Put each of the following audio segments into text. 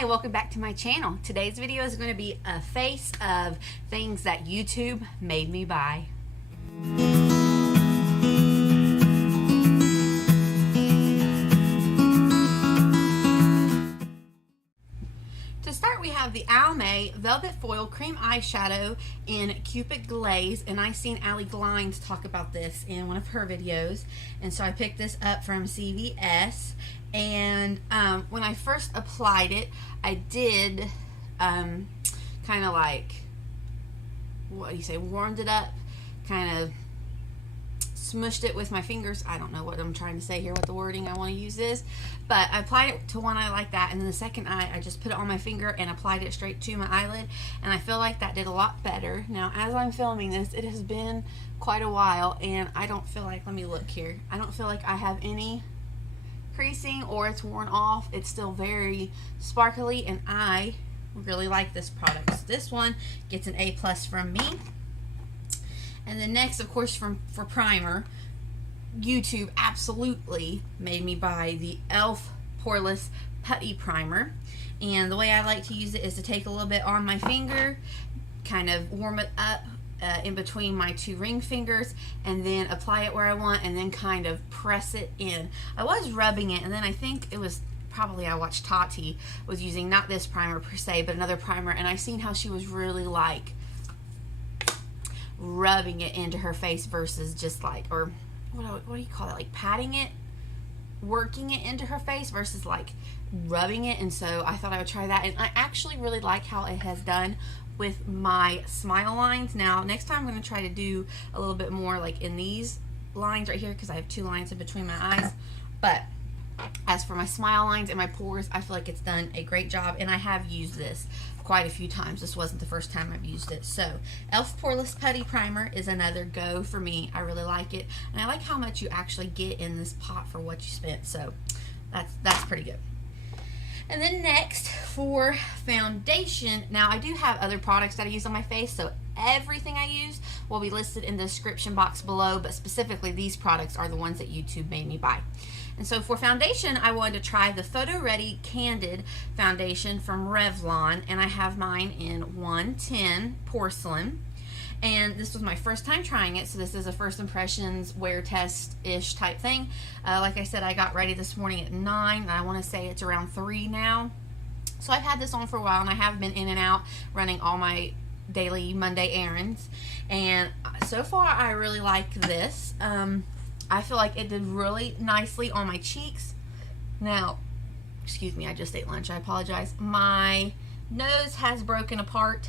Hi, welcome back to my channel. Today's video is going to be a face of things that YouTube made me buy. To start, we have the Almay Velvet Foil Cream Eyeshadow in Cupid Glaze, and I seen Allie Glines talk about this in one of her videos, and so I picked this up from CVS. And when I first applied it, I did kind of like, what do you say, warmed it up, kind of smushed it with my fingers. I don't know what I'm trying to say here, what the wording I want to use is, but I applied it to one eye like that, and then the second eye I just put it on my finger and applied it straight to my eyelid, and I feel like that did a lot better. Now as I'm filming this, it has been quite a while, and I don't feel like, let me look here, I don't feel like I have any creasing or it's worn off. It's still very sparkly, and I really like this product. So this one gets an A+ from me. And then next, of course, for primer, YouTube absolutely made me buy the e.l.f. Poreless Putty Primer. And the way I like to use it is to take a little bit on my finger, kind of warm it up in between my two ring fingers, and then apply it where I want, and then kind of press it in. I was rubbing it, and then I think it was probably, I watched Tati was using not this primer per se, but another primer, and I seen how she was really like rubbing it into her face versus just like, or what do you call it, like patting it, working it into her face versus like rubbing it. And so I thought I would try that, and I actually really like how it has done with my smile lines. Now next time I'm going to try to do a little bit more like in these lines right here, because I have two lines in between my eyes. But as for my smile lines and my pores, I feel like it's done a great job, and I have used this quite a few times. This wasn't the first time I've used it. So e.l.f. Poreless Putty Primer is another go for me. I really like it, and I like how much you actually get in this pot for what you spent. So that's pretty good. And then next, for foundation, now I do have other products that I use on my face, so everything I use will be listed in the description box below, but specifically these products are the ones that YouTube made me buy. And so for foundation, I wanted to try the Photoready Candid foundation from Revlon, and I have mine in 110 Porcelain. And this was my first time trying it, so this is a first impressions wear test-ish type thing. Like I said, I got ready this morning at 9, and I want to say it's around 3 now. So I've had this on for a while, and I have been in and out running all my daily Monday errands. And so far, I really like this. I feel like it did really nicely on my cheeks. Now, excuse me, I just ate lunch, I apologize. My nose has broken apart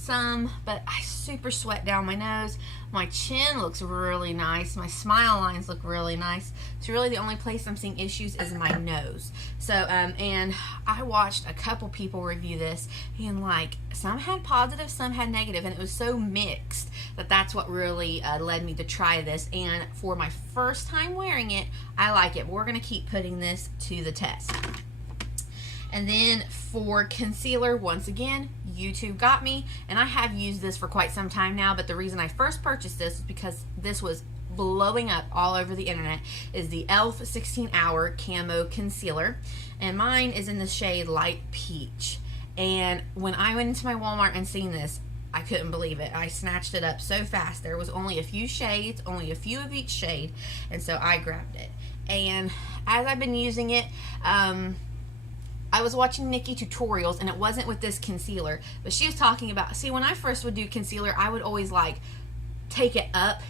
some, but I super sweat down my nose. My chin looks really nice. My smile lines look really nice. So really the only place I'm seeing issues is my nose. So and I watched a couple people review this, and like some had positive, some had negative, and it was so mixed that that's what really led me to try this. And for my first time wearing it, I like it. But we're gonna keep putting this to the test. And then for concealer, once again, YouTube got me, and I have used this for quite some time now, but the reason I first purchased this is because this was blowing up all over the internet, is the e.l.f. 16 Hour Camo Concealer, and mine is in the shade Light Peach. And when I went into my Walmart and seen this, I couldn't believe it. I snatched it up so fast. There was only a few shades, only a few of each shade, and so I grabbed it. And as I've been using it, I was watching Nikki tutorials, and it wasn't with this concealer, but she was talking about, see, when I first would do concealer, I would always like take it up,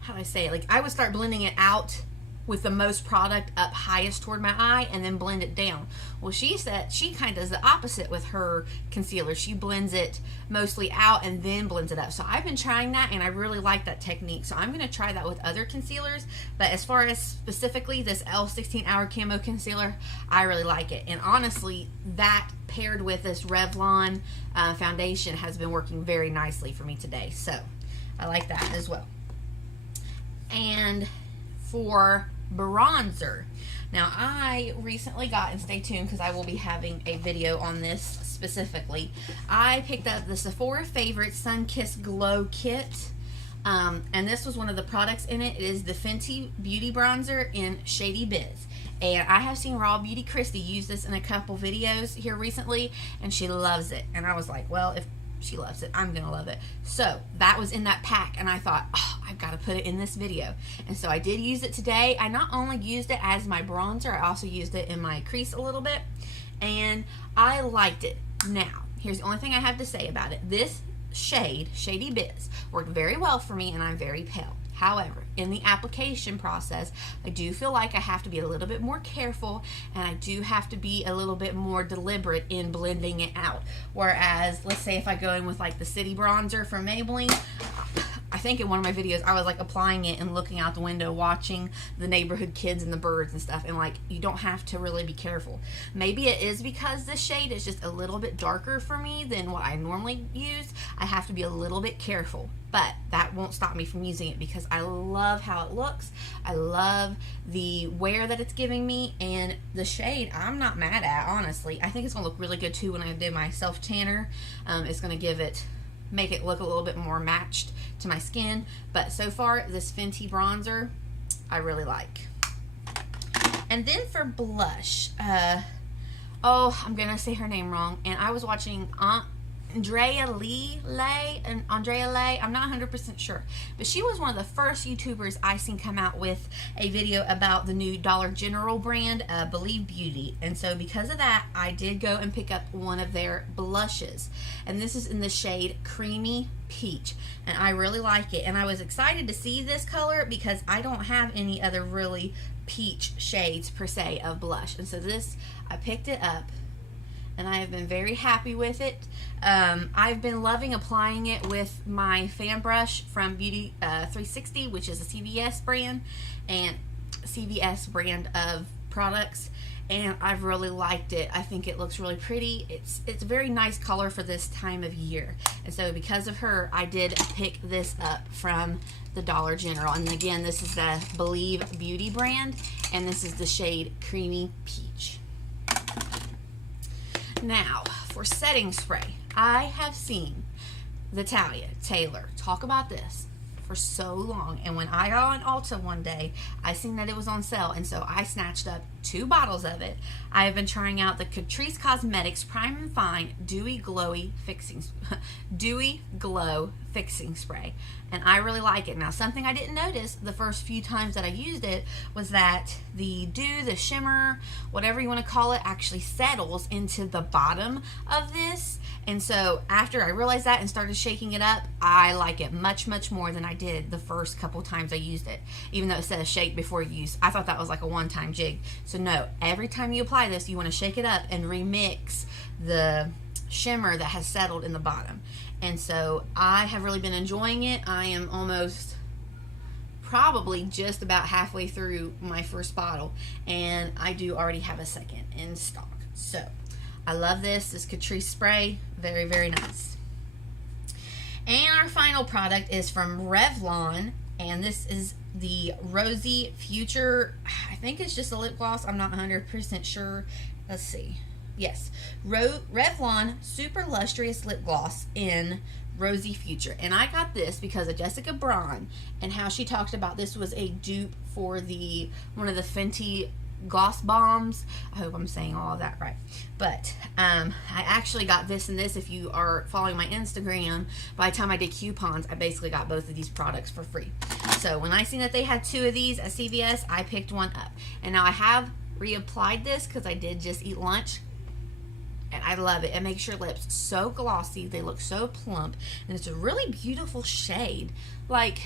how do I say it, like I would start blending it out with the most product up highest toward my eye, and then blend it down. Well, she said she kind of does the opposite with her concealer. She blends it mostly out and then blends it up. So I've been trying that, and I really like that technique. So I'm going to try that with other concealers. But as far as specifically this e.l.f. 16 Hour Camo Concealer, I really like it. And honestly, that paired with this Revlon foundation has been working very nicely for me today. So I like that as well. And for bronzer, now I recently got, and stay tuned because I will be having a video on this specifically, I picked up the Sephora Favorite Sun Kiss Glow Kit, and this was one of the products in it. It is the Fenty Beauty Bronzer in Shady Biz, And I have seen Raw Beauty Christy use this in a couple videos here recently, and she loves it. And I was like, well, if she loves it, I'm gonna love it. So that was in that pack, and I thought, oh, I've got to put it in this video. And so I did use it today. I not only used it as my bronzer, I also used it in my crease a little bit, and I liked it. Now, here's the only thing I have to say about it. This shade, Shady Biz, worked very well for me, and I'm very pale. However, in the application process, I do feel like I have to be a little bit more careful, and I do have to be a little bit more deliberate in blending it out. Whereas, let's say if I go in with like the City Bronzer from Maybelline, I think in one of my videos I was like applying it and looking out the window watching the neighborhood kids and the birds and stuff, and like you don't have to really be careful. Maybe it is because this shade is just a little bit darker for me than what I normally use. I have to be a little bit careful, but that won't stop me from using it because I love how it looks. I love the wear that it's giving me, and the shade I'm not mad at, honestly. I think it's gonna look really good too when I do my self tanner. It's gonna make it look a little bit more matched to my skin. But so far, this Fenty bronzer I really like. And then for blush, oh, I'm gonna say her name wrong, and I was watching Andrea Lee, I'm not 100% sure, but she was one of the first YouTubers I seen come out with a video about the new Dollar General brand, Believe Beauty. And so because of that, I did go and pick up one of their blushes, and this is in the shade Creamy Peach, and I really like it. And I was excited to see this color because I don't have any other really peach shades per se of blush, and so this, I picked it up, and I have been very happy with it. I've been loving applying it with my fan brush from Beauty 360, which is a CVS brand of products, and I've really liked it. I think it looks really pretty. It's a very nice color for this time of year, and so because of her, I did pick this up from the Dollar General. And again, this is the Believe Beauty brand, and this is the shade Creamy Peach. Now, for setting spray, I have seen Natalia Taylor talk about this for so long, and when I got on Ulta one day, I seen that it was on sale, and so I snatched up 2 bottles of it. I have been trying out the Catrice Cosmetics Prime and Fine Dewy Glow Fixing Spray, and I really like it. Now, something I didn't notice the first few times that I used it was that the dew, the shimmer, whatever you want to call it, actually settles into the bottom of this. And so after I realized that and started shaking it up, I like it much, much more than I did the first couple times I used it. Even though it says shake before use, I thought that was like a one-time jig. So no, every time you apply this, you want to shake it up and remix the shimmer that has settled in the bottom. And so I have really been enjoying it. I am almost probably just about halfway through my first bottle, and I do already have a second in stock. So I love this Catrice spray. Very, very nice. And our final product is from Revlon, and this is the Rosy Future. I think it's just a lip gloss. I'm not 100% sure. Let's see. Yes, Revlon Super Lustrous Lip Gloss in Rosy Future. And I got this because of Jessica Braun and how she talked about this was a dupe for one of the Fenty gloss bombs. I hope I'm saying all of that right. But I actually got this and this. If you are following my Instagram, by the time I did coupons, I basically got both of these products for free. So when I seen that they had 2 of these at CVS, I picked one up. And now I have reapplied this because I did just eat lunch. And I love it. It makes your lips so glossy. They look so plump. And it's a really beautiful shade. Like,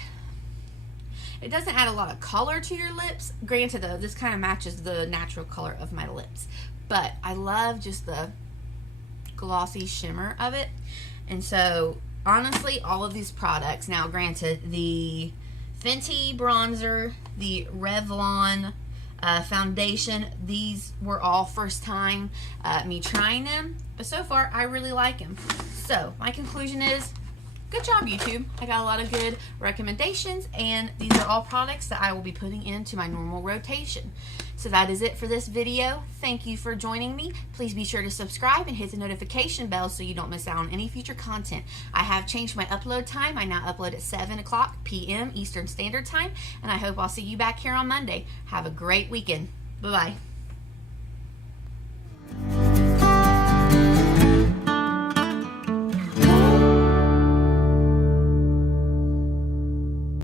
it doesn't add a lot of color to your lips. Granted, though, this kind of matches the natural color of my lips. But I love just the glossy shimmer of it. And so, honestly, all of these products, now granted, the Fenty bronzer, the Revlon foundation, these were all first time me trying them, but so far I really like them. So my conclusion is, good job, YouTube. I got a lot of good recommendations, and these are all products that I will be putting into my normal rotation. So that is it for this video. Thank you for joining me. Please be sure to subscribe and hit the notification bell so you don't miss out on any future content. I have changed my upload time. I now upload at 7 o'clock p.m. Eastern Standard Time, and I hope I'll see you back here on Monday. Have a great weekend. Bye-bye.